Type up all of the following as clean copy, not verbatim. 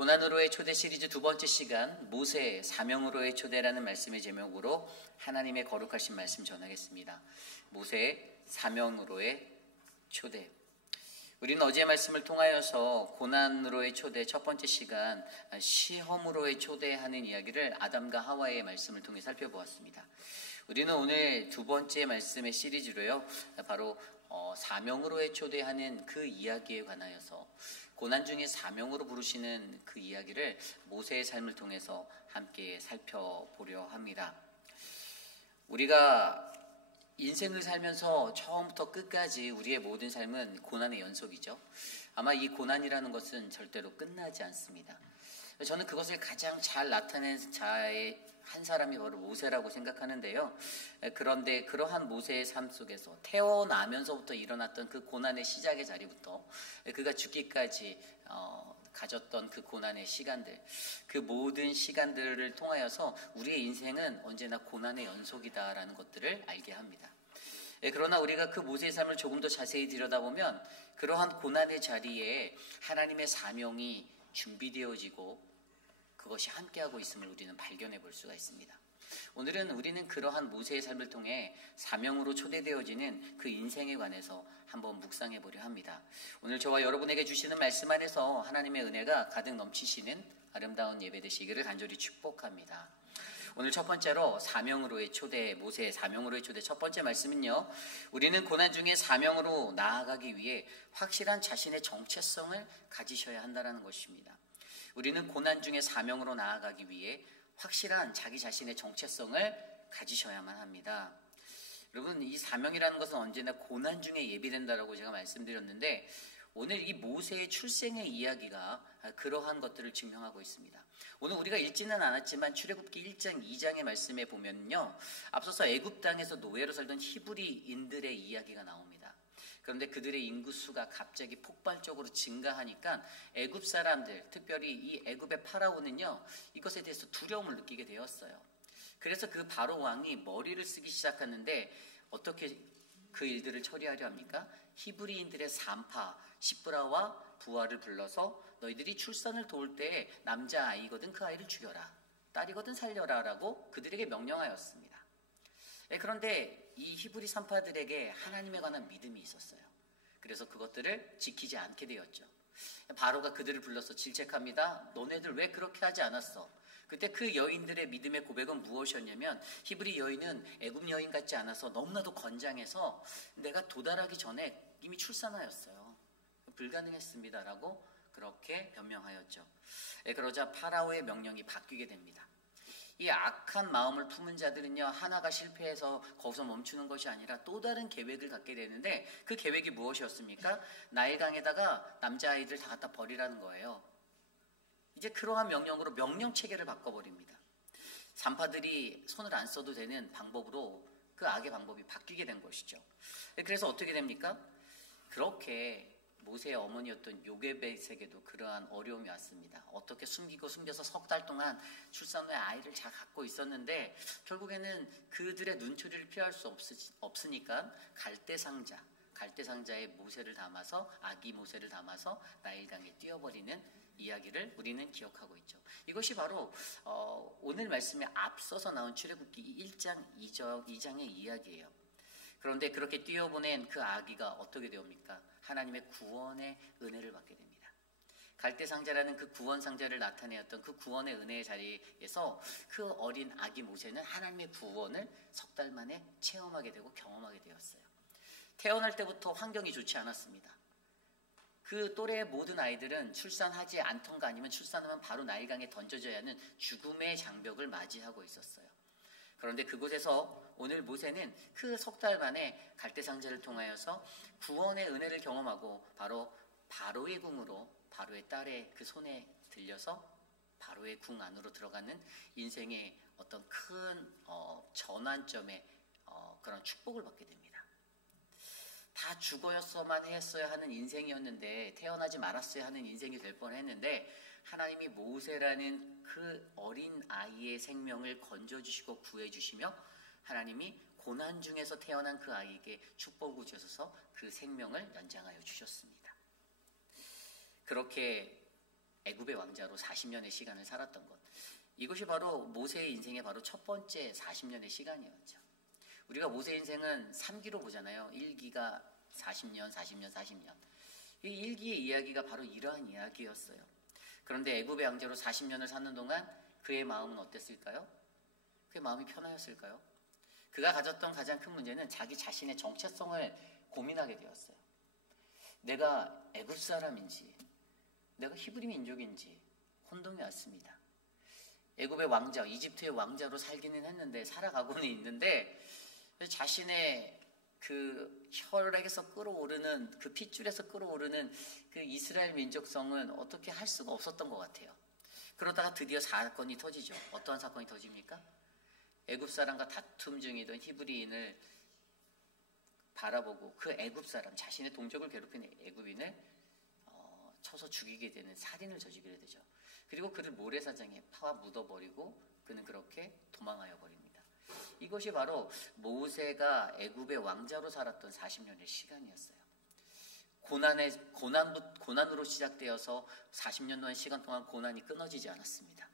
고난으로의 초대 시리즈 두 번째 시간, 모세 사명으로의 초대라는 말씀의 제목으로 하나님의 거룩하신 말씀 전하겠습니다. 모세 사명으로의 초대. 우리는 어제 말씀을 통하여서 고난으로의 초대 첫 번째 시간, 시험으로의 초대하는 이야기를 아담과 하와의 말씀을 통해 살펴보았습니다. 우리는 오늘 두 번째 말씀의 시리즈로요, 바로 사명으로의 초대하는 그 이야기에 관하여서 고난 중에 사명으로 부르시는 그 이야기를 모세의 삶을 통해서 함께 살펴보려 합니다. 우리가 인생을 살면서 처음부터 끝까지 우리의 모든 삶은 고난의 연속이죠. 아마 이 고난이라는 것은 절대로 끝나지 않습니다. 저는 그것을 가장 잘 나타낸 자의 한 사람이 바로 모세라고 생각하는데요. 그런데 그러한 모세의 삶 속에서 태어나면서부터 일어났던 그 고난의 시작의 자리부터 그가 죽기까지 가졌던 그 고난의 시간들, 그 모든 시간들을 통하여서 우리의 인생은 언제나 고난의 연속이다라는 것들을 알게 합니다. 그러나 우리가 그 모세의 삶을 조금 더 자세히 들여다보면 그러한 고난의 자리에 하나님의 사명이 준비되어지고 그것이 함께하고 있음을 우리는 발견해 볼 수가 있습니다. 오늘은 우리는 그러한 모세의 삶을 통해 사명으로 초대되어지는 그 인생에 관해서 한번 묵상해 보려 합니다. 오늘 저와 여러분에게 주시는 말씀 안에서 하나님의 은혜가 가득 넘치시는 아름다운 예배 되시기를 간절히 축복합니다. 오늘 첫 번째로 사명으로의 초대, 모세의 사명으로의 초대 첫 번째 말씀은요, 우리는 고난 중에 사명으로 나아가기 위해 확실한 자신의 정체성을 가지셔야 한다는 것입니다. 우리는 고난 중에 사명으로 나아가기 위해 확실한 자기 자신의 정체성을 가지셔야만 합니다. 여러분, 이 사명이라는 것은 언제나 고난 중에 예비된다라고 제가 말씀드렸는데 오늘 이 모세의 출생의 이야기가 그러한 것들을 증명하고 있습니다. 오늘 우리가 읽지는 않았지만 출애굽기 1장 2장의 말씀에 보면요, 앞서서 애굽 땅에서 노예로 살던 히브리인들의 이야기가 나옵니다. 그런데 그들의 인구수가 갑자기 폭발적으로 증가하니까 애굽 사람들, 특별히 이 애굽의 파라오는요, 이것에 대해서 두려움을 느끼게 되었어요. 그래서 그 바로 왕이 머리를 쓰기 시작하는데 어떻게 그 일들을 처리하려 합니까? 히브리인들의 산파 시브라와 부하를 불러서 너희들이 출산을 도울 때 남자아이거든 그 아이를 죽여라, 딸이거든 살려라 라고 그들에게 명령하였습니다. 그런데 이 히브리 산파들에게 하나님에 관한 믿음이 있었어요. 그래서 그것들을 지키지 않게 되었죠. 바로가 그들을 불러서 질책합니다. 너네들 왜 그렇게 하지 않았어? 그때 그 여인들의 믿음의 고백은 무엇이었냐면, 히브리 여인은 애굽 여인 같지 않아서 너무나도 건장해서 내가 도달하기 전에 이미 출산하였어요. 불가능했습니다라고 그렇게 변명하였죠. 그러자 파라오의 명령이 바뀌게 됩니다. 이 악한 마음을 품은 자들은요, 하나가 실패해서 거기서 멈추는 것이 아니라 또 다른 계획을 갖게 되는데 그 계획이 무엇이었습니까? 나일강에다가 남자아이들 다 갖다 버리라는 거예요. 이제 그러한 명령으로 명령체계를 바꿔버립니다. 산파들이 손을 안 써도 되는 방법으로 그 악의 방법이 바뀌게 된 것이죠. 그래서 어떻게 됩니까? 그렇게 모세의 어머니였던 요게벳에게도 그러한 어려움이 왔습니다. 어떻게 숨겨서 석 달 동안 출산 후에 아이를 잘 갖고 있었는데 결국에는 그들의 눈초리를 피할 수 없으니까 갈대상자에 모세를 담아서, 아기 모세를 담아서 나일강에 띄워버리는 이야기를 우리는 기억하고 있죠. 이것이 바로 오늘 말씀에 앞서서 나온 출애굽기 1장 2장의 이야기예요. 그런데 그렇게 띄워보낸 그 아기가 어떻게 되옵니까? 하나님의 구원의 은혜를 받게 됩니다. 갈대상자라는 그 구원상자를 나타내었던 그 구원의 은혜의 자리에서 그 어린 아기 모세는 하나님의 구원을 석 달 만에 체험하게 되고 경험하게 되었어요. 태어날 때부터 환경이 좋지 않았습니다. 그 또래의 모든 아이들은 출산하지 않던가 아니면 출산하면 바로 나일강에 던져져야 하는 죽음의 장벽을 맞이하고 있었어요. 그런데 그곳에서 오늘 모세는 그 석 달 만에 갈대상자를 통하여서 구원의 은혜를 경험하고 바로 바로의 궁으로 바로의 딸의 그 손에 들려서 바로의 궁 안으로 들어가는 인생의 어떤 큰 전환점의 그런 축복을 받게 됩니다. 다 죽어야만 했어야 하는 인생이었는데, 태어나지 말았어야 하는 인생이 될 뻔했는데 하나님이 모세라는 그 어린 아이의 생명을 건져주시고 구해주시며 하나님이 고난 중에서 태어난 그 아이에게 축복을 주셔서 그 생명을 연장하여 주셨습니다. 그렇게 애굽의 왕자로 40년의 시간을 살았던 것. 이것이 바로 모세의 인생의 바로 첫 번째 40년의 시간이었죠. 우리가 모세 인생은 3기로 보잖아요. 1기가 40년, 40년, 40년. 이 1기의 이야기가 바로 이러한 이야기였어요. 그런데 애굽의 왕자로 40년을 사는 동안 그의 마음은 어땠을까요? 그의 마음이 편하였을까요? 그가 가졌던 가장 큰 문제는 자기 자신의 정체성을 고민하게 되었어요. 내가 애굽 사람인지 내가 히브리 민족인지 혼동이 왔습니다. 애굽의 왕자, 이집트의 왕자로 살기는 했는데 살아가고는 있는데 자신의 그 혈액에서 끌어오르는 그 핏줄에서 끌어오르는 그 이스라엘 민족성은 어떻게 할 수가 없었던 것 같아요. 그러다가 드디어 사건이 터지죠. 어떠한 사건이 터집니까? 애굽 사람과 다툼 중이던 히브리인을 바라보고 그 애굽 사람, 자신의 동족을 괴롭히는 애굽인을 쳐서 죽이게 되는 살인을 저지르게 되죠. 그리고 그를 모래사장에 파와 묻어버리고 그는 그렇게 도망하여 버립니다. 이것이 바로 모세가 애굽의 왕자로 살았던 40년의 시간이었어요. 고난으로 시작되어서 40년 동안 시간 동안 고난이 끊어지지 않았습니다.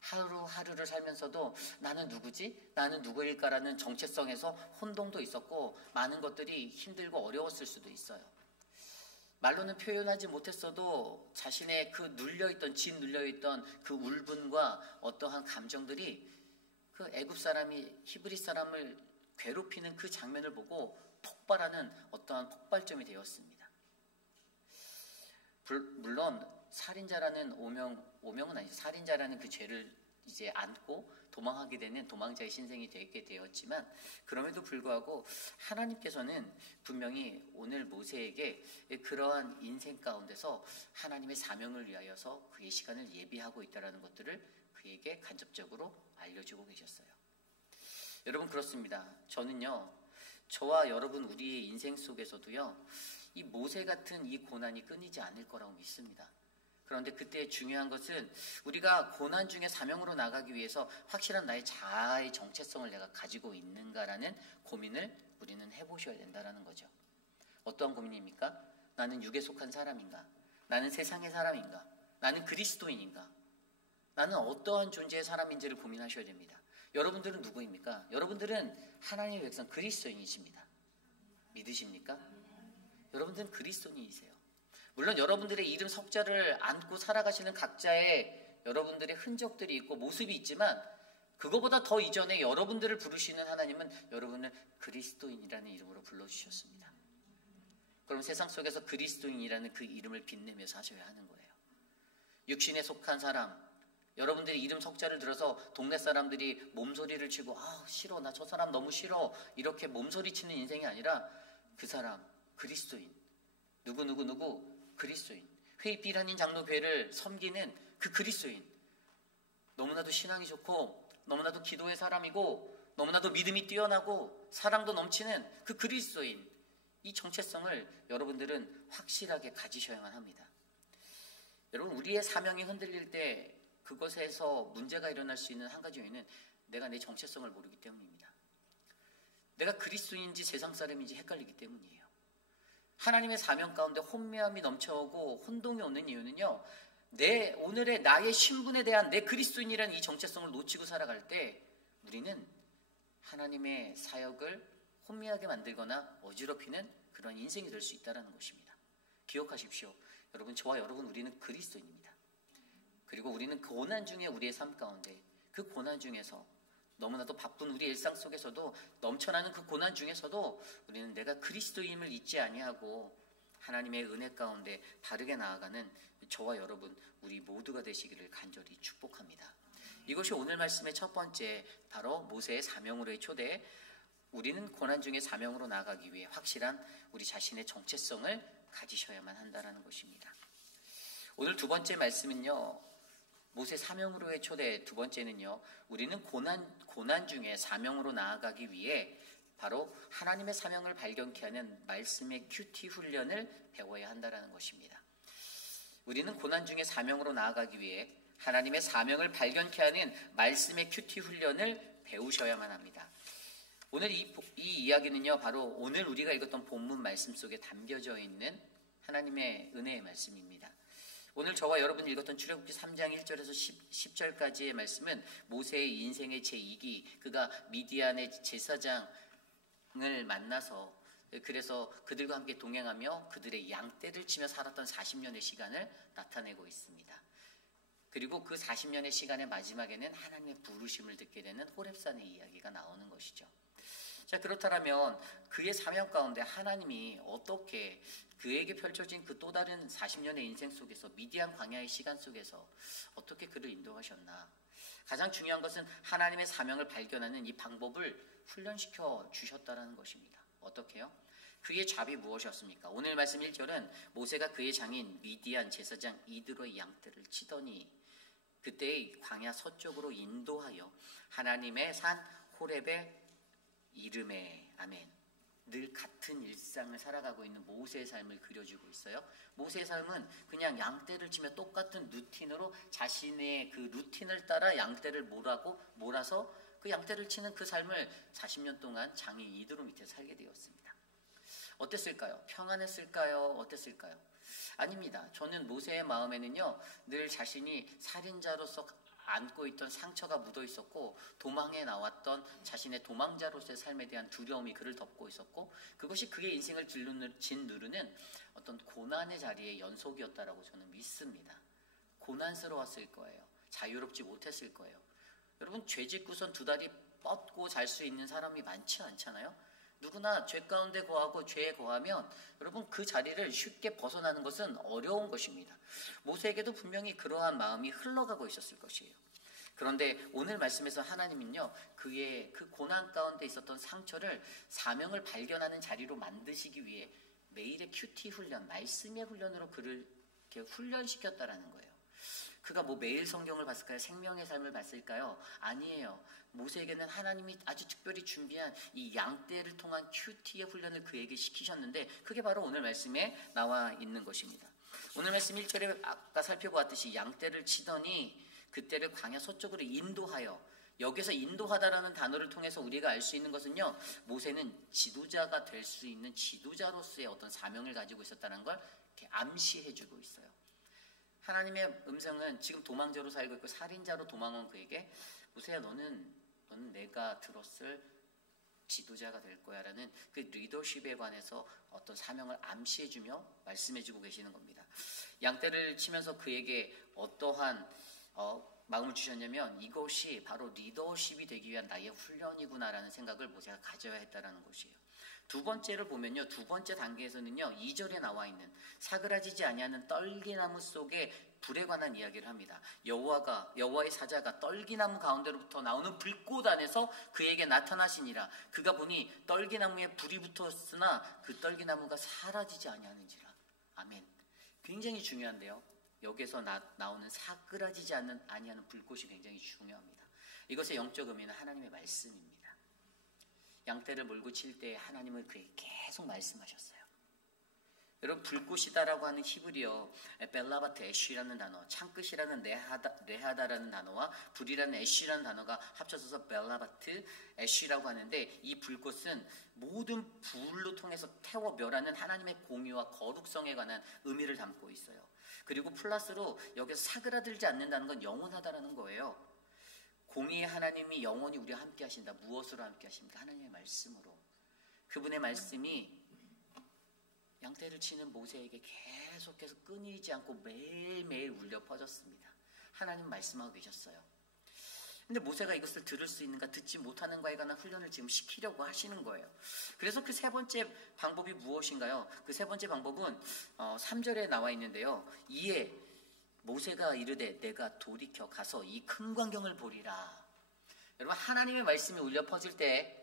하루하루를 살면서도 나는 누구지? 나는 누구일까라는 정체성에서 혼동도 있었고 많은 것들이 힘들고 어려웠을 수도 있어요. 말로는 표현하지 못했어도 자신의 그 눌려있던 그 울분과 어떠한 감정들이 그 애굽 사람이 히브리 사람을 괴롭히는 그 장면을 보고 폭발하는 어떠한 폭발점이 되었습니다. 물론 살인자라는 오명은 아니죠. 살인자라는 그 죄를 이제 안고 도망하게 되는 도망자의 신생이 되게 되었지만 그럼에도 불구하고 하나님께서는 분명히 오늘 모세에게 그러한 인생 가운데서 하나님의 사명을 위하여서 그의 시간을 예비하고 있다는 것들을 그에게 간접적으로 알려주고 계셨어요. 여러분 그렇습니다. 저는요, 저와 여러분 우리의 인생 속에서도요, 이 모세 같은 이 고난이 끊이지 않을 거라고 믿습니다. 그런데 그때 중요한 것은 우리가 고난 중에 사명으로 나가기 위해서 확실한 나의 자아의 정체성을 내가 가지고 있는가라는 고민을 우리는 해보셔야 된다는 거죠. 어떠한 고민입니까? 나는 육에 속한 사람인가? 나는 세상의 사람인가? 나는 그리스도인인가? 나는 어떠한 존재의 사람인지를 고민하셔야 됩니다. 여러분들은 누구입니까? 여러분들은 하나님의 백성 그리스도인이십니다. 믿으십니까? 여러분들은 그리스도인이세요. 물론 여러분들의 이름 석자를 안고 살아가시는 각자의 여러분들의 흔적들이 있고 모습이 있지만 그거보다 더 이전에 여러분들을 부르시는 하나님은 여러분을 그리스도인이라는 이름으로 불러주셨습니다. 그럼 세상 속에서 그리스도인이라는 그 이름을 빛내며 사셔야 하는 거예요. 육신에 속한 사람, 여러분들이 이름 석자를 들어서 동네 사람들이 몸소리를 치고 싫어, 나 저 사람 너무 싫어 이렇게 몸소리 치는 인생이 아니라 그 사람 그리스도인, 누구 그리스도인, 회의비란인 장로교회를 섬기는 그 그리스도인, 너무나도 신앙이 좋고 너무나도 기도의 사람이고 너무나도 믿음이 뛰어나고 사랑도 넘치는 그 그리스도인, 이 정체성을 여러분들은 확실하게 가지셔야만 합니다. 여러분 우리의 사명이 흔들릴 때 그것에서 문제가 일어날 수 있는 한 가지 요인은 내가 내 정체성을 모르기 때문입니다. 내가 그리스도인인지 세상 사람인지 헷갈리기 때문이에요. 하나님의 사명 가운데 혼미함이 넘쳐오고 혼동이 오는 이유는요, 오늘의 나의 신분에 대한 내 그리스도인이라는 이 정체성을 놓치고 살아갈 때 우리는 하나님의 사역을 혼미하게 만들거나 어지럽히는 그런 인생이 될 수 있다는 것입니다. 기억하십시오. 여러분, 저와 여러분 우리는 그리스도인입니다. 그리고 우리는 고난 중에 우리의 삶 가운데 그 고난 중에서 너무나도 바쁜 우리 일상 속에서도 넘쳐나는 그 고난 중에서도 우리는 내가 그리스도임을 잊지 아니하고 하나님의 은혜 가운데 바르게 나아가는 저와 여러분 우리 모두가 되시기를 간절히 축복합니다. 이것이 오늘 말씀의 첫 번째, 바로 모세의 사명으로의 초대. 우리는 고난 중에 사명으로 나아가기 위해 확실한 우리 자신의 정체성을 가지셔야만 한다는 것입니다. 오늘 두 번째 말씀은요, 모세 사명으로의 초대. 두 번째는요, 우리는 고난 중에 사명으로 나아가기 위해 바로 하나님의 사명을 발견케 하는 말씀의 큐티 훈련을 배워야 한다는 것입니다. 우리는 고난 중에 사명으로 나아가기 위해 하나님의 사명을 발견케 하는 말씀의 큐티 훈련을 배우셔야만 합니다. 오늘 이 이야기는요, 바로 오늘 우리가 읽었던 본문 말씀 속에 담겨져 있는 하나님의 은혜의 말씀입니다. 오늘 저와 여러분이 읽었던 출애굽기 3장 1절에서 10절까지의 말씀은 모세의 인생의 제2기, 그가 미디안의 제사장을 만나서 그래서 그들과 함께 동행하며 그들의 양떼를 치며 살았던 40년의 시간을 나타내고 있습니다. 그리고 그 40년의 시간의 마지막에는 하나님의 부르심을 듣게 되는 호렙산의 이야기가 나오는 것이죠. 자, 그렇다면 그의 사명 가운데 하나님이 어떻게 그에게 펼쳐진 그 또 다른 40년의 인생 속에서 미디안 광야의 시간 속에서 어떻게 그를 인도하셨나? 가장 중요한 것은 하나님의 사명을 발견하는 이 방법을 훈련시켜 주셨다는 것입니다. 어떻게요? 그의 잡이 무엇이었습니까? 오늘 말씀 1절은 모세가 그의 장인 미디안 제사장 이드로의 양떼를 치더니 그때의 광야 서쪽으로 인도하여 하나님의 산 호렙의 이름에 아멘. 늘 같은 일상을 살아가고 있는 모세의 삶을 그려주고 있어요. 모세의 삶은 그냥 양떼를 치며 똑같은 루틴으로 자신의 그 루틴을 따라 양떼를 몰아서 그 양떼를 치는 그 삶을 40년 동안 장인 이드로 밑에 살게 되었습니다. 어땠을까요? 평안했을까요? 어땠을까요? 아닙니다. 저는 모세의 마음에는요, 늘 자신이 살인자로서 안고 있던 상처가 묻어 있었고 도망해 나왔던 자신의 도망자로서의 삶에 대한 두려움이 그를 덮고 있었고 그것이 그의 인생을 짓누르는 어떤 고난의 자리의 연속이었다라고 저는 믿습니다. 고난스러웠을 거예요. 자유롭지 못했을 거예요. 여러분, 죄 짓고선 두 다리 뻗고 잘 수 있는 사람이 많지 않잖아요. 누구나 죄 가운데 거하고 죄에 거하면 여러분 그 자리를 쉽게 벗어나는 것은 어려운 것입니다. 모세에게도 분명히 그러한 마음이 흘러가고 있었을 것이에요. 그런데 오늘 말씀에서 하나님은요, 그의 그 고난 가운데 있었던 상처를 사명을 발견하는 자리로 만드시기 위해 매일의 큐티 훈련, 말씀의 훈련으로 그를 이렇게 훈련시켰다라는 거예요. 그가 뭐 매일 성경을 봤을까요? 생명의 삶을 봤을까요? 아니에요. 모세에게는 하나님이 아주 특별히 준비한 이 양떼를 통한 큐티의 훈련을 그에게 시키셨는데 그게 바로 오늘 말씀에 나와 있는 것입니다. 오늘 말씀 1절에 아까 살펴보았듯이 양떼를 치더니 그때를 광야 서쪽으로 인도하여, 여기서 인도하다라는 단어를 통해서 우리가 알 수 있는 것은요, 모세는 지도자가 될 수 있는 지도자로서의 어떤 사명을 가지고 있었다는 걸 이렇게 암시해주고 있어요. 하나님의 음성은 지금 도망자로 살고 있고 살인자로 도망온 그에게 모세야, 너는 내가 들었을 지도자가 될 거야 라는 그 리더십에 관해서 어떤 사명을 암시해주며 말씀해주고 계시는 겁니다. 양떼를 치면서 그에게 어떠한 마음을 주셨냐면 이것이 바로 리더십이 되기 위한 나의 훈련이구나라는 생각을 모세가 가져야 했다라는 것이에요. 두 번째를 보면요, 두 번째 단계에서는요, 2절에 나와 있는 사그라지지 아니하는 떨기나무 속에 불에 관한 이야기를 합니다. 여호와의 사자가 떨기나무 가운데로부터 나오는 불꽃 안에서 그에게 나타나시니라. 그가 보니 떨기나무에 불이 붙었으나 그 떨기나무가 사라지지 아니하는지라. 아멘. 굉장히 중요한데요, 여기서 나오는 사그라지지 아니하는 불꽃이 굉장히 중요합니다. 이것의 영적 의미는 하나님의 말씀입니다. 양떼를 몰고 칠 때 하나님은 그에게 계속 말씀하셨어요. 여러분, 불꽃이다라고 하는 히브리어 벨라바트 애쉬라는 단어, 창끝이라는 레하다라는 단어와 불이라는 애쉬라는 단어가 합쳐져서 벨라바트 애쉬라고 하는데, 이 불꽃은 모든 불로 통해서 태워 멸하는 하나님의 공의와 거룩성에 관한 의미를 담고 있어요. 그리고 플러스로 여기서 사그라들지 않는다는 건 영원하다라는 거예요. 공의의 하나님이 영원히 우리와 함께 하신다. 무엇으로 함께 하십니까? 하나님의 말씀으로. 그분의 말씀이 양떼를 치는 모세에게 계속해서 끊이지 않고 매일매일 울려 퍼졌습니다. 하나님 말씀하고 계셨어요. 근데 모세가 이것을 들을 수 있는가, 듣지 못하는가에 관한 훈련을 지금 시키려고 하시는 거예요. 그래서 그 세 번째 방법이 무엇인가요? 그 세 번째 방법은 3절에 나와 있는데요. 이에 모세가 이르되 내가 돌이켜 가서 이 큰 광경을 보리라. 여러분, 하나님의 말씀이 울려 퍼질 때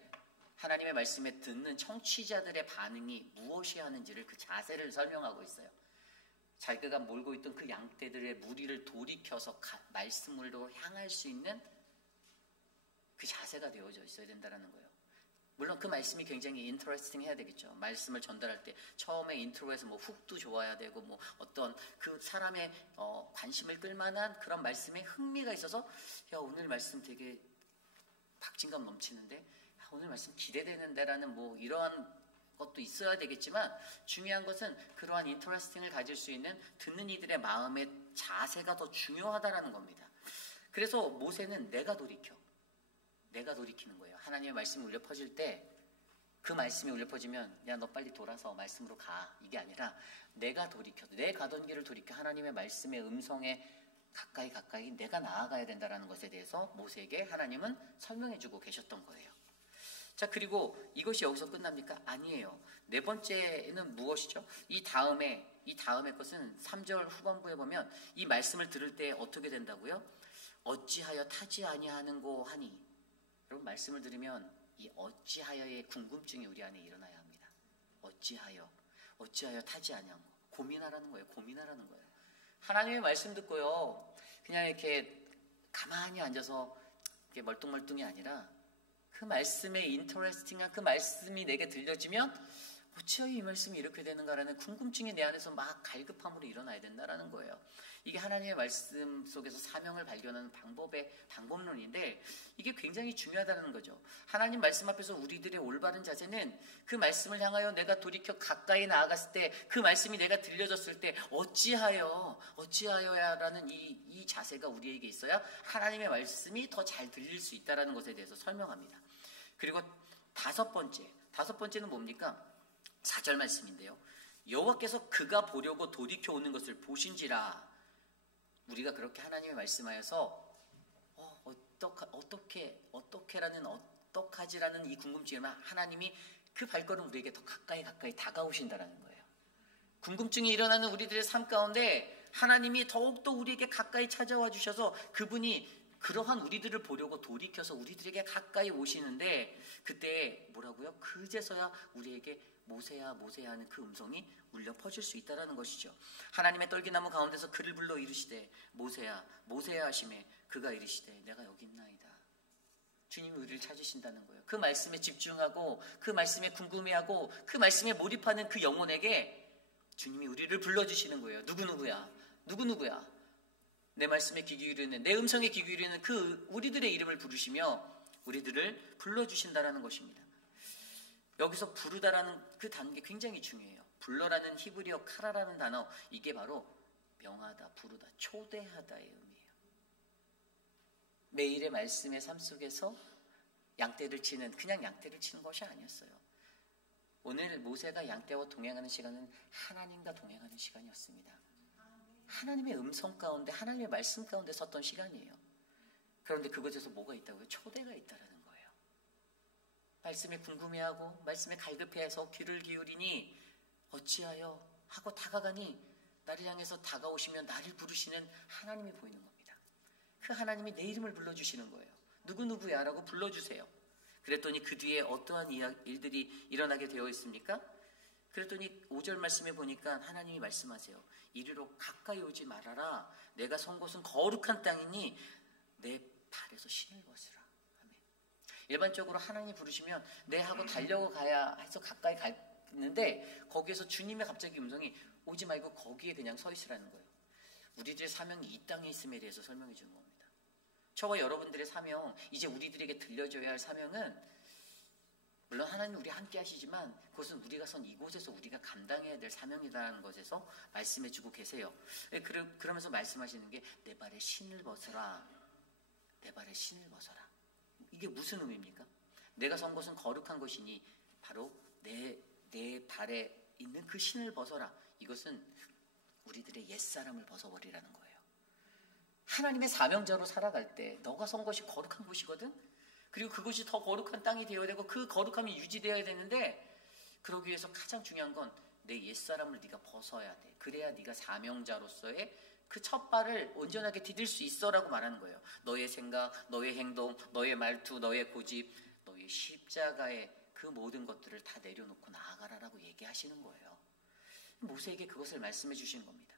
하나님의 말씀에 듣는 청취자들의 반응이 무엇이어야 하는지를, 그 자세를 설명하고 있어요. 자기가 몰고 있던 그 양떼들의 무리를 돌이켜서 말씀으로 향할 수 있는 그 자세가 되어져 있어야 된다는 거예요. 물론 그 말씀이 굉장히 인터레스팅 해야 되겠죠. 말씀을 전달할 때 처음에 인트로에서 뭐 훅도 좋아야 되고, 뭐 어떤 그 사람의 관심을 끌만한 그런 말씀에 흥미가 있어서, 야, 오늘 말씀 되게 박진감 넘치는데, 오늘 말씀 기대되는데 라는 뭐 이러한 것도 있어야 되겠지만, 중요한 것은 그러한 인터레스팅을 가질 수 있는 듣는 이들의 마음에 자세가 더 중요하다라는 겁니다. 그래서 모세는 내가 돌이키는 거예요. 하나님의 말씀이 울려 퍼질 때 그 말씀이 울려 퍼지면 야, 너 빨리 돌아서 말씀으로 가, 이게 아니라 내가 돌이켜도 내 가던 길을 돌이켜 하나님의 말씀의 음성에 가까이 내가 나아가야 된다는 것에 대해서 모세에게 하나님은 설명해 주고 계셨던 거예요. 자, 그리고 이것이 여기서 끝납니까? 아니에요. 네 번째는 무엇이죠? 이 다음에 것은 3절 후반부에 보면 이 말씀을 들을 때 어떻게 된다고요? 어찌하여 타지 아니하는고 하니. 여러분, 말씀을 들으면 이 어찌하여의 궁금증이 우리 안에 일어나야 합니다. 어찌하여 타지 아니하는고. 고민하라는 거예요. 하나님의 말씀 듣고요, 그냥 이렇게 가만히 앉아서 이렇게 멀뚱멀뚱이 아니라 그 말씀에 인터레스팅한 그 말씀이 내게 들려지면 어찌하여 이 말씀이 이렇게 되는가라는 궁금증이 내 안에서 막 갈급함으로 일어나야 된다는 거예요. 이게 하나님의 말씀 속에서 사명을 발견하는 방법론인데 이게 굉장히 중요하다는 거죠. 하나님 말씀 앞에서 우리들의 올바른 자세는 그 말씀을 향하여 내가 돌이켜 가까이 나아갔을 때 그 말씀이 내가 들려졌을 때 어찌하여야라는 이 자세가 우리에게 있어야 하나님의 말씀이 더 잘 들릴 수 있다는 것에 대해서 설명합니다. 그리고 다섯 번째는 뭡니까? 4절 말씀인데요. 여호와께서 그가 보려고 돌이켜 오는 것을 보신지라. 우리가 그렇게 하나님의 말씀하여서 어떡하지라는 이 궁금증이면 하나님이 그 발걸음 우리에게 더 가까이 다가오신다라는 거예요. 궁금증이 일어나는 우리들의 삶 가운데 하나님이 더욱더 우리에게 가까이 찾아와 주셔서 그분이 그러한 우리들을 보려고 돌이켜서 우리들에게 가까이 오시는데 그때 뭐라고요? 그제서야 우리에게 모세야 하는 그 음성이 울려 퍼질 수 있다는 것이죠. 하나님의 떨기나무 가운데서 그를 불러 이르시되 모세야 하심에 그가 이르시되 내가 여기 있나이다. 주님이 우리를 찾으신다는 거예요. 그 말씀에 집중하고 그 말씀에 궁금해하고 그 말씀에 몰입하는 그 영혼에게 주님이 우리를 불러주시는 거예요. 누구누구야? 내 말씀에 귀 기울이는, 내 음성에 귀 기울이는 그 우리들의 이름을 부르시며 우리들을 불러주신다라는 것입니다. 여기서 부르다라는 그 단계 굉장히 중요해요. 불러라는 히브리어 카라라는 단어, 이게 바로 명하다, 부르다, 초대하다의 의미예요. 매일의 말씀의 삶 속에서 그냥 양떼를 치는 것이 아니었어요. 오늘 모세가 양떼와 동행하는 시간은 하나님과 동행하는 시간이었습니다. 하나님의 음성 가운데, 하나님의 말씀 가운데 섰던 시간이에요. 그런데 그곳에서 뭐가 있다고요? 초대가 있다라는 거예요. 말씀에 궁금해하고 말씀에 갈급해서 귀를 기울이니 어찌하여 하고 다가가니 나를 향해서 다가오시며 나를 부르시는 하나님이 보이는 겁니다. 그 하나님이 내 이름을 불러주시는 거예요. 누구누구야 라고 불러주세요. 그랬더니 그 뒤에 어떠한 일들이 일어나게 되어 있습니까? 그랬더니 5절 말씀에 보니까 하나님이 말씀하세요. 이리로 가까이 오지 말아라. 내가 선 곳은 거룩한 땅이니 내 발에서 신을 벗으라. 아멘. 일반적으로 하나님이 부르시면 내 하고 달려가야 해서 가까이 갔는데 거기에서 주님의 갑자기 음성이 오지 말고 거기에 그냥 서 있으라는 거예요. 우리들의 사명이 이 땅에 있음에 대해서 설명해 주는 겁니다. 저와 여러분들의 사명, 이제 우리들에게 들려줘야 할 사명은 물론 하나님 우리 함께 하시지만 그것은 우리가 선 이곳에서 우리가 감당해야 될 사명이라는 것에서 말씀해 주고 계세요. 그러면서 말씀하시는 게 내 발에 신을 벗어라. 내 발에 신을 벗어라. 이게 무슨 의미입니까? 내가 선 것은 거룩한 것이니 바로 내 발에 있는 그 신을 벗어라. 이것은 우리들의 옛사람을 벗어버리라는 거예요. 하나님의 사명자로 살아갈 때 너가 선 것이 거룩한 곳이거든. 그리고 그것이 더 거룩한 땅이 되어야 되고 그 거룩함이 유지되어야 되는데 그러기 위해서 가장 중요한 건 내 옛사람을 네가 벗어야 돼. 그래야 네가 사명자로서의 그 첫 발을 온전하게 디딜 수 있어라고 말하는 거예요. 너의 생각, 너의 행동, 너의 말투, 너의 고집, 너의 십자가의 그 모든 것들을 다 내려놓고 나아가라라고 얘기하시는 거예요. 모세에게 그것을 말씀해 주시는 겁니다.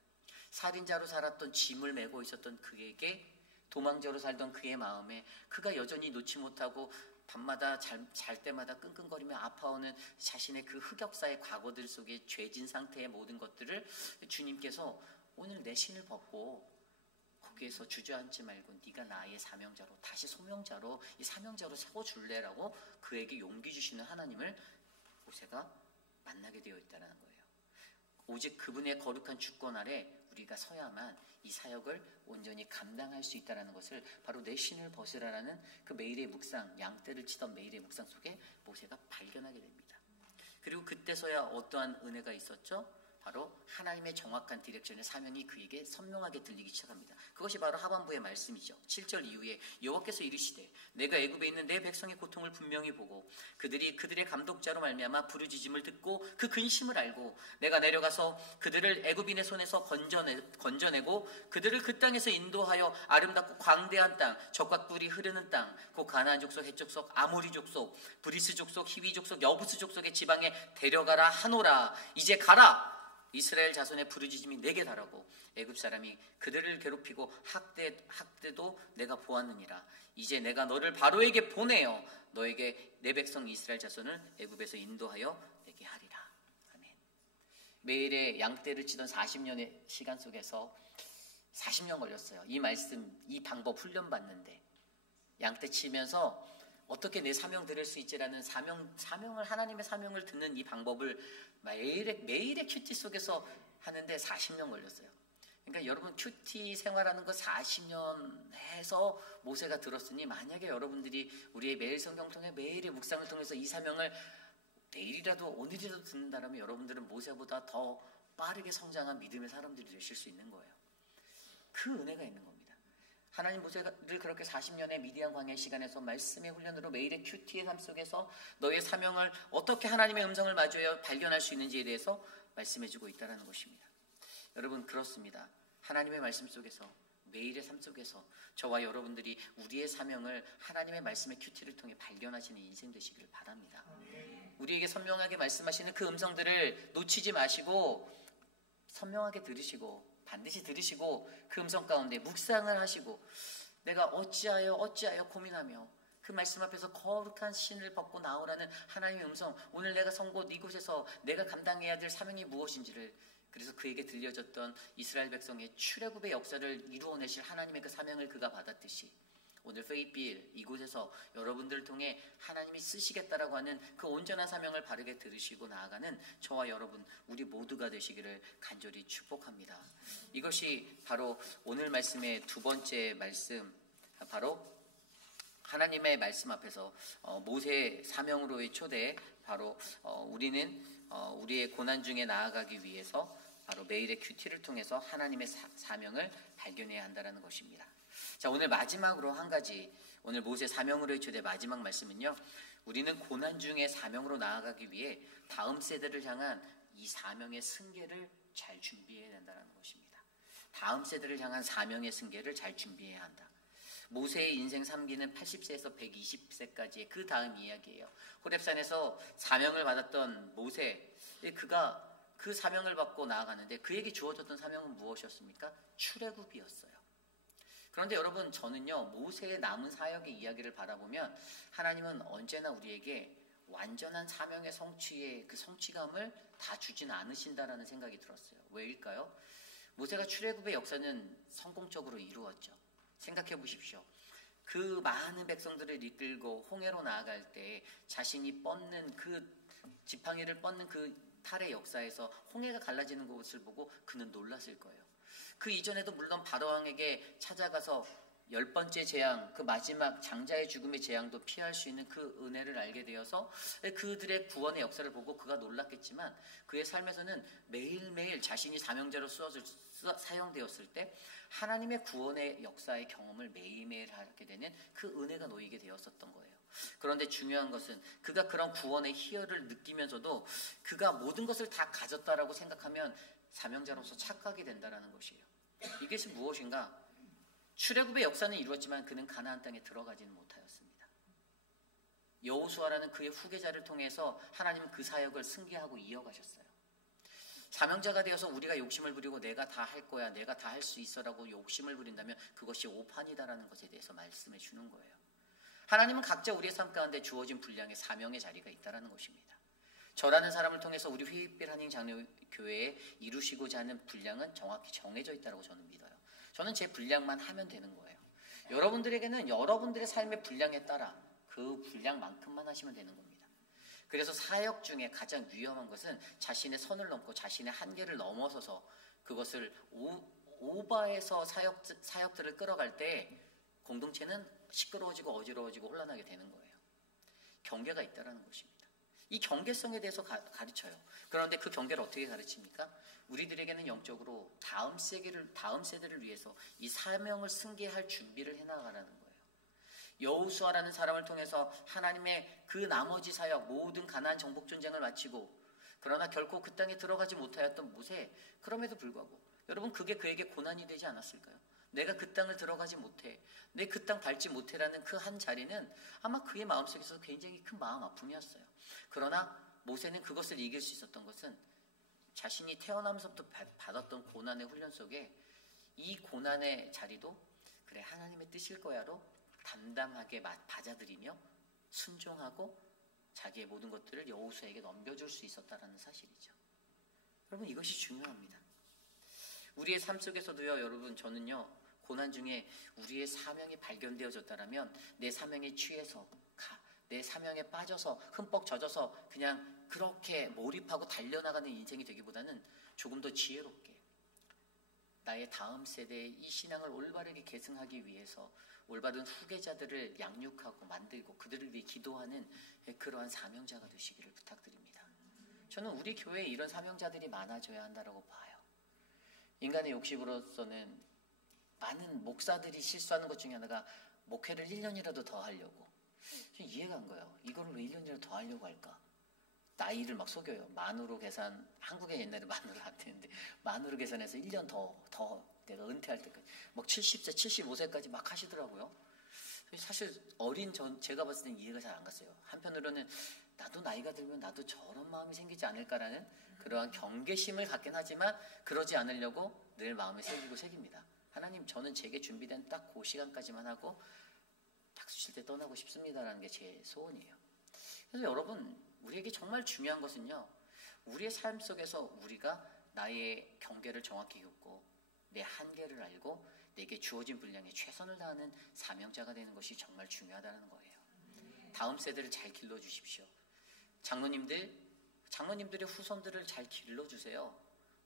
살인자로 살았던 짐을 메고 있었던 그에게 도망자로 살던 그의 마음에 그가 여전히 놓지 못하고 밤마다 잘 때마다 끙끙거리며 아파오는 자신의 그 흑역사의 과거들 속에 죄진 상태의 모든 것들을 주님께서 오늘 내 신을 벗고 거기에서 주저앉지 말고 네가 나의 사명자로 다시 소명자로 이 사명자로 세워줄래라고 그에게 용기 주시는 하나님을 모세가 만나게 되어 있다는 거예요. 오직 그분의 거룩한 주권 아래 우리가 서야만 이 사역을 온전히 감당할 수 있다는 것을 바로 내 신을 벗으라라는 그 매일의 묵상, 양떼를 치던 매일의 묵상 속에 모세가 발견하게 됩니다. 그리고 그때서야 어떠한 은혜가 있었죠? 바로 하나님의 정확한 디렉션의 사명이 그에게 선명하게 들리기 시작합니다. 그것이 바로 하반부의 말씀이죠. 7절 이후에 여호와께서 이르시되 내가 애굽에 있는 내 백성의 고통을 분명히 보고 그들이 그들의 감독자로 말미암아 부르짖음을 듣고 그 근심을 알고 내가 내려가서 그들을 애굽인의 손에서 건져내고 그들을 그 땅에서 인도하여 아름답고 광대한 땅, 젖과 꿀이 흐르는 땅, 곧 가나안 족속, 헷 족속, 아모리 족속, 브리스 족속, 히위 족속, 여부스 족속의 지방에 데려가라 하노라. 이제 가라. 이스라엘 자손의 부르짖음이 내게 달하고 애굽 사람이 그들을 괴롭히고 학대도 내가 보았느니라. 이제 내가 너를 바로에게 보내어 너에게 내 백성 이스라엘 자손을 애굽에서 인도하여 내게 하리라. 아멘. 매일의 양떼를 치던 40년의 시간 속에서 40년 걸렸어요. 이 말씀, 이 방법 훈련받는데 양떼 치면서 어떻게 내 사명 들을 수 있지라는 사명을 하나님의 사명을 듣는 이 방법을 매일의 큐티 속에서 하는데 40년 걸렸어요. 그러니까 여러분 큐티 생활하는 거 40년 해서 모세가 들었으니 만약에 여러분들이 우리의 매일 성경 통해 매일의 묵상을 통해서 이 사명을 내일이라도 오늘이라도 듣는다면 여러분들은 모세보다 더 빠르게 성장한 믿음의 사람들이 되실 수 있는 거예요. 그 은혜가 있는 겁니다. 하나님 모세를 그렇게 40년의 미디안 광야 시간에서 말씀의 훈련으로 매일의 큐티의 삶 속에서 너의 사명을 어떻게 하나님의 음성을 마주하여 발견할 수 있는지에 대해서 말씀해주고 있다는 것입니다. 여러분 그렇습니다. 하나님의 말씀 속에서 매일의 삶 속에서 저와 여러분들이 우리의 사명을 하나님의 말씀의 큐티를 통해 발견하시는 인생 되시기를 바랍니다. 우리에게 선명하게 말씀하시는 그 음성들을 놓치지 마시고 선명하게 들으시고 반드시 들으시고 그 음성 가운데 묵상을 하시고 내가 어찌하여 고민하며 그 말씀 앞에서 거룩한 신을 벗고 나오라는 하나님의 음성, 오늘 내가 선 곳 이곳에서 내가 감당해야 될 사명이 무엇인지를, 그래서 그에게 들려졌던 이스라엘 백성의 출애굽의 역사를 이루어내실 하나님의 그 사명을 그가 받았듯이 오늘 페이빌 이곳에서 여러분들을 통해 하나님이 쓰시겠다라고 하는 그 온전한 사명을 바르게 들으시고 나아가는 저와 여러분 우리 모두가 되시기를 간절히 축복합니다. 이것이 바로 오늘 말씀의 두 번째 말씀, 바로 하나님의 말씀 앞에서 모세의 사명으로의 초대, 바로 우리는 우리의 고난 중에 나아가기 위해서 바로 매일의 큐티를 통해서 하나님의 사명을 발견해야 한다는 것입니다. 자, 오늘 마지막으로 한 가지, 오늘 모세 사명으로의 초대 마지막 말씀은요, 우리는 고난 중에 사명으로 나아가기 위해 다음 세대를 향한 이 사명의 승계를 잘 준비해야 된다는 것입니다. 다음 세대를 향한 사명의 승계를 잘 준비해야 한다. 모세의 인생 3기는 80세에서 120세까지의 그 다음 이야기예요. 호렙산에서 사명을 받았던 모세, 그가 그 사명을 받고 나아가는데 그에게 주어졌던 사명은 무엇이었습니까? 출애굽이었어요. 그런데 여러분, 저는요, 모세의 남은 사역의 이야기를 바라보면 하나님은 언제나 우리에게 완전한 사명의 성취의 그 성취감을 다 주지는 않으신다라는 생각이 들었어요. 왜일까요? 모세가 출애굽의 역사는 성공적으로 이루었죠. 생각해 보십시오. 그 많은 백성들을 이끌고 홍해로 나아갈 때 자신이 뻗는 그 지팡이를 뻗는 그 탈의 역사에서 홍해가 갈라지는 것을 보고 그는 놀랐을 거예요. 그 이전에도 물론 바로왕에게 찾아가서 10번째 재앙, 그 마지막 장자의 죽음의 재앙도 피할 수 있는 그 은혜를 알게 되어서 그들의 구원의 역사를 보고 그가 놀랐겠지만 그의 삶에서는 매일매일 자신이 사명자로 사용되었을 때 하나님의 구원의 역사의 경험을 매일매일 하게 되는 그 은혜가 놓이게 되었었던 거예요. 그런데 중요한 것은 그가 그런 구원의 희열을 느끼면서도 그가 모든 것을 다 가졌다라고 생각하면 사명자로서 착각이 된다는 것이에요. 이것이 무엇인가? 출애굽의 역사는 이루었지만 그는 가나안 땅에 들어가지는 못하였습니다. 여호수아라는 그의 후계자를 통해서 하나님은 그 사역을 승계하고 이어가셨어요. 사명자가 되어서 우리가 욕심을 부리고 내가 다 할 거야, 내가 다 할 수 있어라고 욕심을 부린다면 그것이 오판이다라는 것에 대해서 말씀해 주는 거예요. 하나님은 각자 우리의 삶 가운데 주어진 분량의 사명의 자리가 있다는 것입니다. 저라는 사람을 통해서 우리 휘빛 한인 장로교회에 이루시고자 하는 분량은 정확히 정해져 있다고 저는 믿어요. 저는 제 분량만 하면 되는 거예요. 여러분들에게는 여러분들의 삶의 분량에 따라 그 분량만큼만 하시면 되는 겁니다. 그래서 사역 중에 가장 위험한 것은 자신의 선을 넘고 자신의 한계를 넘어서서 그것을 오버해서 사역들을 끌어갈 때 공동체는 시끄러워지고 어지러워지고 혼란하게 되는 거예요. 경계가 있다라는 것입니다. 이 경계성에 대해서 가르쳐요. 그런데 그 경계를 어떻게 가르칩니까? 우리들에게는 영적으로 다음 세대를 위해서 이 사명을 승계할 준비를 해나가라는 거예요. 여호수아라는 사람을 통해서 하나님의 그 나머지 사역, 모든 가나안 정복 전쟁을 마치고, 그러나 결코 그 땅에 들어가지 못하였던 모세, 그럼에도 불구하고 여러분, 그게 그에게 고난이 되지 않았을까요? 내가 그 땅을 들어가지 못해, 내 그 땅 밟지 못해라는 그 한 자리는 아마 그의 마음속에서 굉장히 큰 마음 아픔이었어요. 그러나 모세는 그것을 이길 수 있었던 것은 자신이 태어나면서부터 받았던 고난의 훈련 속에 이 고난의 자리도 그래 하나님의 뜻일 거야로 담담하게 받아들이며 순종하고 자기의 모든 것들을 여호수아에게 넘겨줄 수 있었다라는 사실이죠. 여러분, 이것이 중요합니다. 우리의 삶 속에서도요, 여러분, 저는요, 고난 중에 우리의 사명이 발견되어졌다라면 내 사명에 취해서 내 사명에 빠져서 흠뻑 젖어서 그냥 그렇게 몰입하고 달려나가는 인생이 되기보다는 조금 더 지혜롭게 나의 다음 세대의 이 신앙을 올바르게 계승하기 위해서 올바른 후계자들을 양육하고 만들고 그들을 위해 기도하는 그러한 사명자가 되시기를 부탁드립니다. 저는 우리 교회에 이런 사명자들이 많아져야 한다고 봐요. 인간의 욕심으로서는 많은 목사들이 실수하는 것 중에 하나가 목회를 1년이라도 더 하려고. 이해가 안 가요. 이거를 왜 1년이라도 더 하려고 할까? 나이를 막 속여요. 만으로 계산, 한국에 옛날에 만으로 안 되는데 만으로 계산해서 1년 더 내가 은퇴할 때까지 막 70세, 75세까지 막 하시더라고요. 사실 제가 봤을 땐 이해가 잘 안 갔어요. 한편으로는 나도 나이가 들면 나도 저런 마음이 생기지 않을까라는 그러한 경계심을 갖긴 하지만 그러지 않으려고 늘 마음에 새깁니다. 하나님, 저는 제게 준비된 딱 그 시간까지만 하고 박수 칠 때 떠나고 싶습니다라는 게 제 소원이에요. 그래서 여러분, 우리에게 정말 중요한 것은요, 우리의 삶 속에서 우리가 나의 경계를 정확히 겪고 내 한계를 알고 내게 주어진 분량에 최선을 다하는 사명자가 되는 것이 정말 중요하다는 거예요. 다음 세대를 잘 길러주십시오. 장로님들의 후손들을 잘 길러주세요.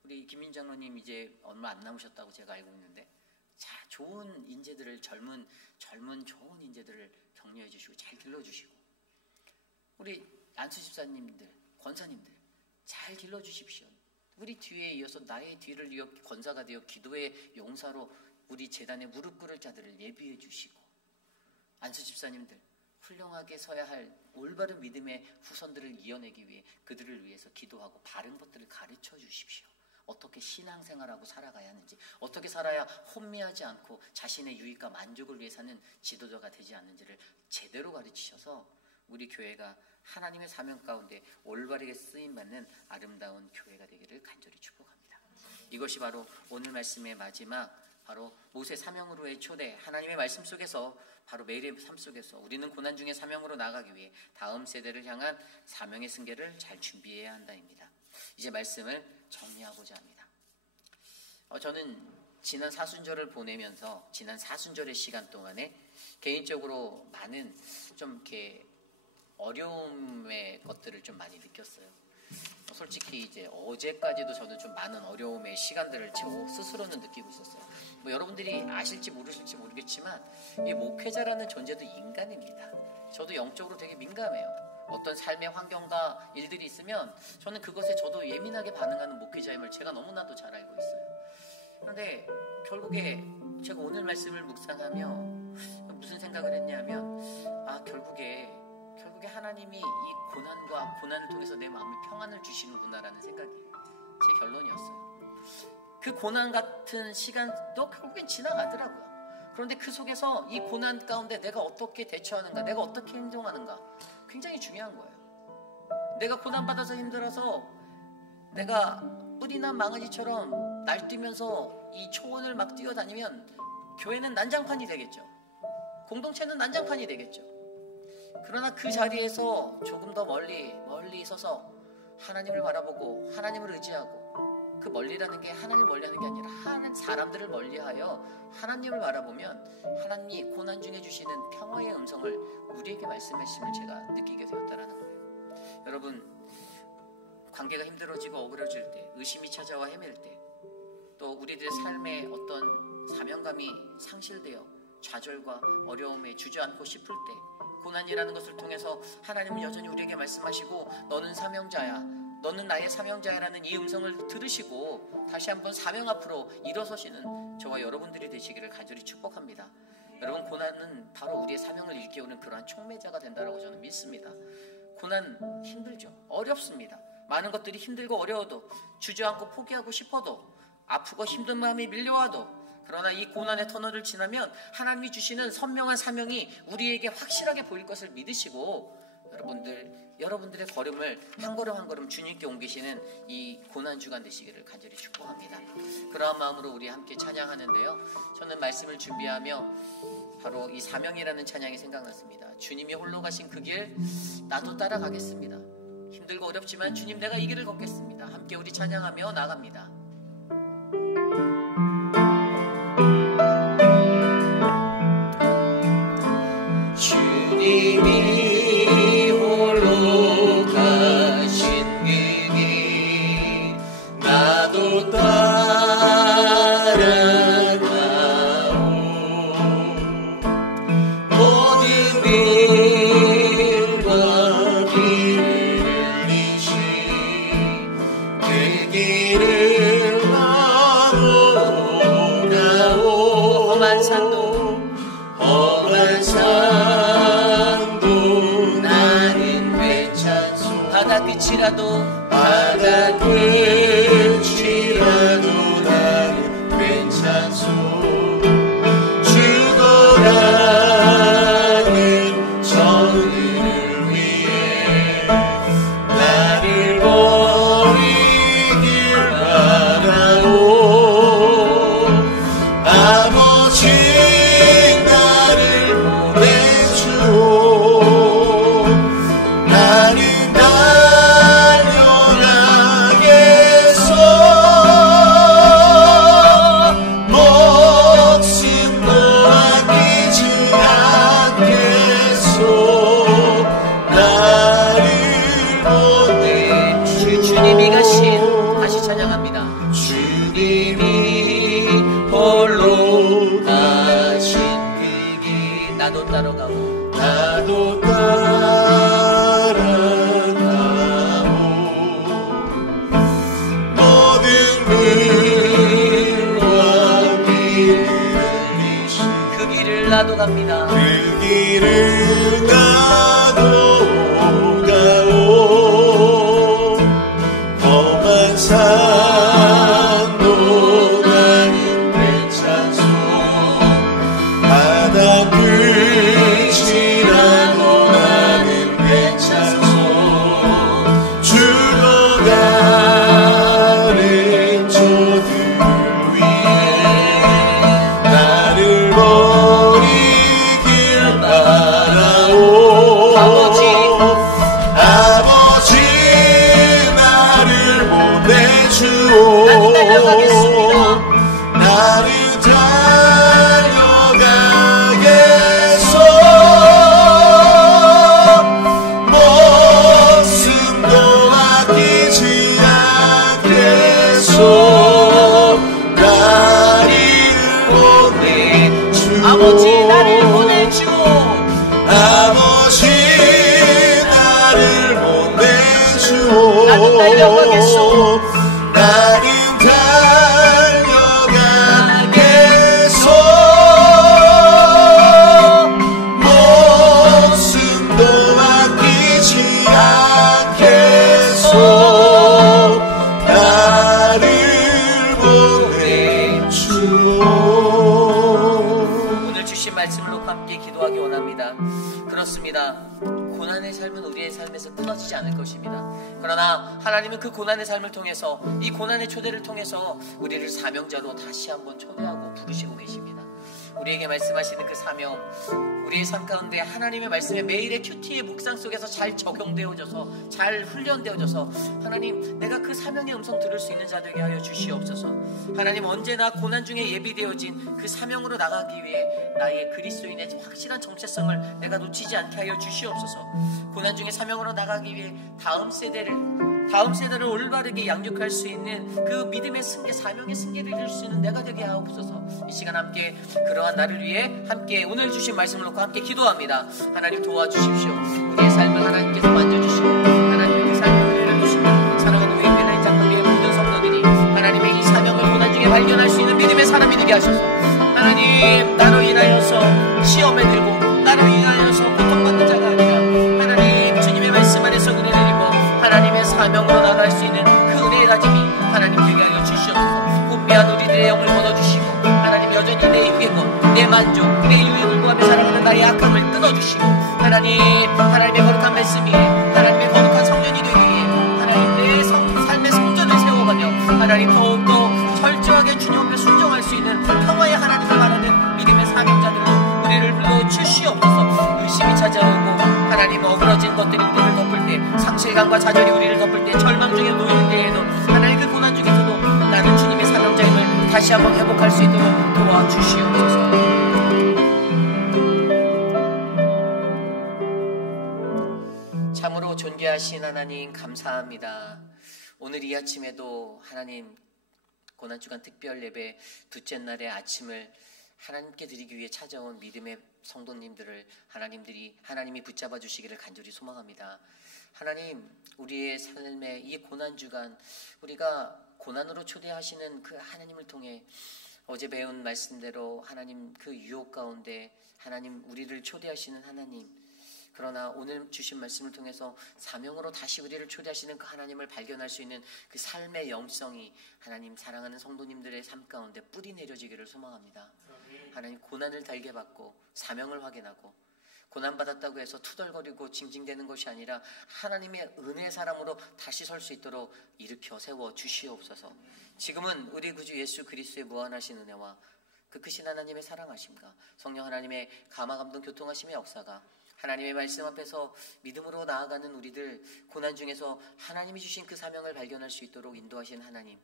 우리 김민 장로님 이제 얼마 안 남으셨다고 제가 알고 있는데, 자, 좋은 인재들을 젊은 좋은 인재들을 격려해 주시고 잘 길러주시고, 우리 안수 집사님들, 권사님들 잘 길러주십시오. 우리 뒤에 이어서 나의 뒤를 이어 권사가 되어 기도의 용사로 우리 재단에 무릎 꿇을 자들을 예비해 주시고, 안수 집사님들 훌륭하게 서야 할 올바른 믿음의 후손들을 이어내기 위해 그들을 위해서 기도하고 바른 것들을 가르쳐 주십시오. 어떻게 신앙생활하고 살아가야 하는지, 어떻게 살아야 혼미하지 않고 자신의 유익과 만족을 위해 사는 지도자가 되지 않는지를 제대로 가르치셔서 우리 교회가 하나님의 사명 가운데 올바르게 쓰임받는 아름다운 교회가 되기를 간절히 축복합니다. 이것이 바로 오늘 말씀의 마지막, 바로 모세 사명으로의 초대, 하나님의 말씀 속에서 바로 매일의 삶 속에서 우리는 고난 중에 사명으로 나아가기 위해 다음 세대를 향한 사명의 승계를 잘 준비해야 한다입니다. 이제 말씀을 정리하고자 합니다. 저는 지난 사순절을 보내면서 지난 사순절의 시간 동안에 개인적으로 많은 좀 이렇게 어려움의 것들을 좀 많이 느꼈어요. 솔직히 이제 어제까지도 저는 좀 많은 어려움의 시간들을 제 스스로는 느끼고 있었어요. 여러분들이 아실지 모르실지 모르겠지만 이 목회자라는 존재도 인간입니다. 저도 영적으로 되게 민감해요. 어떤 삶의 환경과 일들이 있으면 저는 그것에 저도 예민하게 반응하는 목회자임을 제가 너무나도 잘 알고 있어요. 그런데 결국에 제가 오늘 말씀을 묵상하며 무슨 생각을 했냐면, 결국에 하나님이 이 고난을 통해서 내 마음에 평안을 주시는구나라는 생각이 제 결론이었어요. 그 고난 같은 시간도 결국엔 지나가더라고요. 그런데 그 속에서 이 고난 가운데 내가 어떻게 대처하는가, 내가 어떻게 행동하는가 굉장히 중요한 거예요. 내가 고난받아서 힘들어서 내가 뿌리난 망아지처럼 날뛰면서 이 초원을 막 뛰어다니면 교회는 난장판이 되겠죠. 공동체는 난장판이 되겠죠. 그러나 그 자리에서 조금 더 멀리 서서 하나님을 바라보고 하나님을 의지하고, 그 멀리라는 게 하나님을 멀리하는 게 아니라 하는 사람들을 멀리하여 하나님을 바라보면 하나님이 고난 중에 주시는 평화의 음성을 우리에게 말씀하심을 제가 느끼게 되었다라는 거예요. 여러분, 관계가 힘들어지고 억울해질 때, 의심이 찾아와 헤맬 때, 또 우리들의 삶에 어떤 사명감이 상실되어 좌절과 어려움에 주저앉고 싶을 때, 고난이라는 것을 통해서 하나님은 여전히 우리에게 말씀하시고 너는 사명자야, 너는 나의 사명자야라는 이 음성을 들으시고 다시 한번 사명 앞으로 일어서시는 저와 여러분들이 되시기를 간절히 축복합니다. 여러분, 고난은 바로 우리의 사명을 일깨우는 그러한 촉매자가 된다고 저는 믿습니다. 고난 힘들죠. 어렵습니다. 많은 것들이 힘들고 어려워도, 주저앉고 포기하고 싶어도, 아프고 힘든 마음이 밀려와도, 그러나 이 고난의 터널을 지나면 하나님이 주시는 선명한 사명이 우리에게 확실하게 보일 것을 믿으시고, 여러분들의 걸음을 한 걸음 한 걸음 주님께 옮기시는 이 고난 주간 되시기를 간절히 축복합니다. 그러한 마음으로 우리 함께 찬양하는데요, 저는 말씀을 준비하며 바로 이 사명이라는 찬양이 생각났습니다. 주님이 홀로 가신 그 길 나도 따라가겠습니다. 힘들고 어렵지만 주님, 내가 이 길을 걷겠습니다. 함께 우리 찬양하며 나갑니다. 주님이 홀로 가신 그 길 나도 따라가오. 모든 일과 길을 흘리신 그 길을 나도 가오. 험한 산도 나는 괜찮소. 바다 끝이라도 나는 괜찮소. 죽어가는 정의를 위해 나를 버리길 바라오. 아버지 나를 보내주오. 나는 달려가겠소. 목숨도 아끼지 않겠소. 나를 보내 주님이 가신, 다시 찬양합니다. 주님이 홀로 가신 그 길 나도 따라가고, 나도 따라가오. 모든 물과 길을 흘리신 그 길을 나도 갑니다. 그 길을 나도 가오. 험한 산도 나는 괜찮소. 바다 끝이라도 나는 괜찮소. 죽어가는 저들 위해 나를 버리길 바라오. 아버지 나를 보내주오. 나를 달려가겠소. 목숨도 아끼지 않겠소. 나를 보내주오. 아버지 나를 보내주오. 아버지 나를 보내주오. 나도 달려가겠소. 나는 달려가겠소. 목숨도 아끼지 않겠소. 나를 보내주오. 오늘 주신 말씀을 놓고 함께 기도하기 원합니다. 그렇습니다. 고난의 삶은 우리의 삶에서 끊어지지 않을 것입니다. 그러나 하나님은 그 고난의 삶을 통해서, 이 고난의 초대를 통해서 우리를 사명자로 다시 한번 초대하고 부르시고 계십니다. 우리에게 말씀하시는 그 사명, 우리의 삶 가운데 하나님의 말씀에 매일의 큐티의 묵상 속에서 잘 적용되어져서, 잘 훈련되어져서, 하나님, 내가 그 사명의 음성 들을 수 있는 자 되게 하여 주시옵소서. 하나님, 언제나 고난 중에 예비되어진 그 사명으로 나가기 위해 나의 그리스도인의 확실한 정체성을 내가 놓치지 않게 하여 주시옵소서. 고난 중에 사명으로 나가기 위해 다음 세대를 다음 세대를 올바르게 양육할 수 있는 그 믿음의 승계, 사명의 승계를 이룰 수 있는 내가 되게 하옵소서. 이 시간 함께 그러한 나를 위해 함께 오늘 주신 말씀을 놓고 함께 기도합니다. 하나님 도와주십시오. 우리의 삶을 하나님께서 만져주시고 하나님의 그 삶의 은혜를 주시고 사랑하는 웨이크라인 장로교의 모든 성도들이 하나님의 이 사명을 고난 중에 발견할 수 있는 믿음의 사람이 되게 하셔서 하나님, 나로 인하여서 시험에 들고 나로 인하여서 고통받는 자가 아니라 하나님 주님의 말씀 안에서 은혜를 입고 하나님의 사명으로 나갈 수 있는 그 은혜의 다짐이 하나님 되게 하여 주시옵소서. 혼미한 우리들의 영을 걷어주시고 하나님 여전히 내 유괴권, 내 만족, 내 유익을 구하며 살아가는 나의 악함을 끊어주시고 하나님의 거룩한 말씀 위에 하나님의 거룩한 성전이 되기 위해 하나님 내 삶의 성전을 세워가며 하나님 더욱더 철저하게 주님 앞에 순종할 수 있는 평화의 하나님을 바라는 믿음의 사명자들로 우리를 불러 주시옵소서. 의심이 찾아오고 하나님 어그러진 것들이 우리를 덮을 때, 상실감과 좌절이 우리를 덮을 때, 절망 중에 놓일 때에도 하나님 그 고난 중에서도 나는 주님의 사명자임을 다시 한번 회복할 수 있도록 도와주시옵소서. 참으로 존귀하신 하나님 감사합니다. 오늘 이 아침에도 하나님 고난주간 특별 예배 둘째 날의 아침을 하나님께 드리기 위해 찾아온 믿음의 성도님들을 하나님이 붙잡아 주시기를 간절히 소망합니다. 하나님, 우리의 삶의 이 고난주간 우리가 고난으로 초대하시는 그 하나님을 통해 어제 배운 말씀대로 하나님 그 유혹 가운데 하나님 우리를 초대하시는 하나님, 그러나 오늘 주신 말씀을 통해서 사명으로 다시 우리를 초대하시는 그 하나님을 발견할 수 있는 그 삶의 영성이 하나님 사랑하는 성도님들의 삶 가운데 뿌리 내려지기를 소망합니다. 하나님 고난을 달게 받고 사명을 확인하고 고난받았다고 해서 투덜거리고 징징대는 것이 아니라 하나님의 은혜의 사람으로 다시 설 수 있도록 일으켜 세워 주시옵소서. 지금은 우리 구주 예수 그리스도의 무한하신 은혜와 그 크신 하나님의 사랑하심과 성령 하나님의 감화감동 교통하심의 역사가 하나님의 말씀 앞에서 믿음으로 나아가는 우리들 고난 중에서 하나님이 주신 그 사명을 발견할 수 있도록 인도하신 하나님,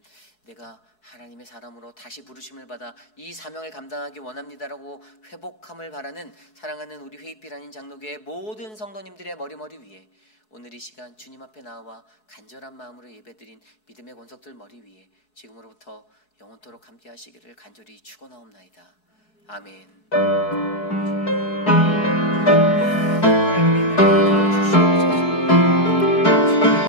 내가 하나님의 사람으로 다시 부르심을 받아 이 사명을 감당하기 원합니다라고 회복함을 바라는 사랑하는 우리 회입비라는 장로교의 모든 성도님들의 머리 위에 오늘 이 시간 주님 앞에 나와 간절한 마음으로 예배드린 믿음의 권속들 머리 위에 지금으로부터 영원토록 함께 하시기를 간절히 축원하옵나이다. 아멘.